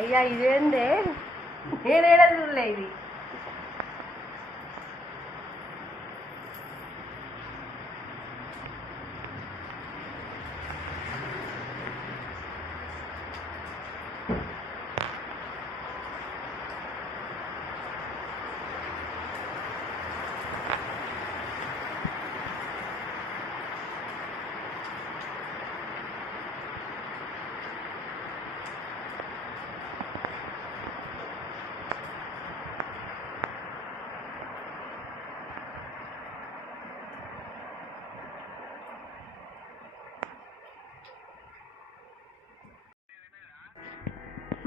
అయ్యా ఇదేందే నేనేడా చూడలే ఇది.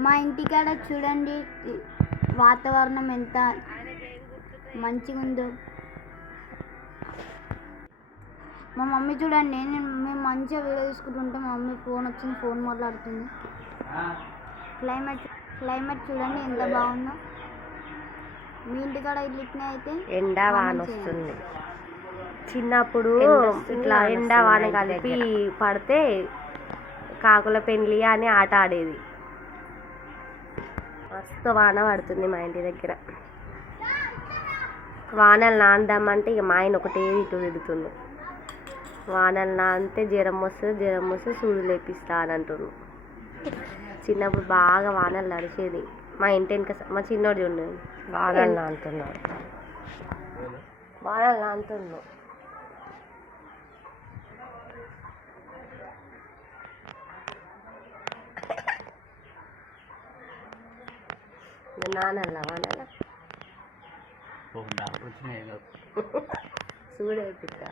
మా ఇంటికాడ చూడండి వాతావరణం ఎంత మంచిగా ఉందో. మా మమ్మీ చూడండి, మేము మంచిగా వీడియో తీసుకుంటుంటే మా మమ్మీ ఫోన్ వచ్చింది, ఫోన్ మాట్లాడుతుంది. క్లైమేట్ చూడండి ఎంత బాగుందో. మీ ఇంటికాడ ఇట్లా అయితే ఎండా వాన వస్తుంది. చిన్నప్పుడు ఇట్లా ఎండా వాన కలిపి పడితే కాకుల పెండ్లి అని ఆట ఆడేది. మస్తు వాన పడుతుంది మా ఇంటి దగ్గర. వానలు నాందామంటే ఇక మా ఆయన ఒకటే ఇటు తిడుతుంది. వానలు నానితే జ్వరం వస్తుంది సూడు లేపిస్తా అని అంటున్నాడు. చిన్నప్పుడు బాగా వానలు నడిచేది మా ఇంటి వెనుక. మా చిన్నోడు చూడండి వానలు నానుతున్నాడు. నానల్లా వానల చూడేపిస్తా.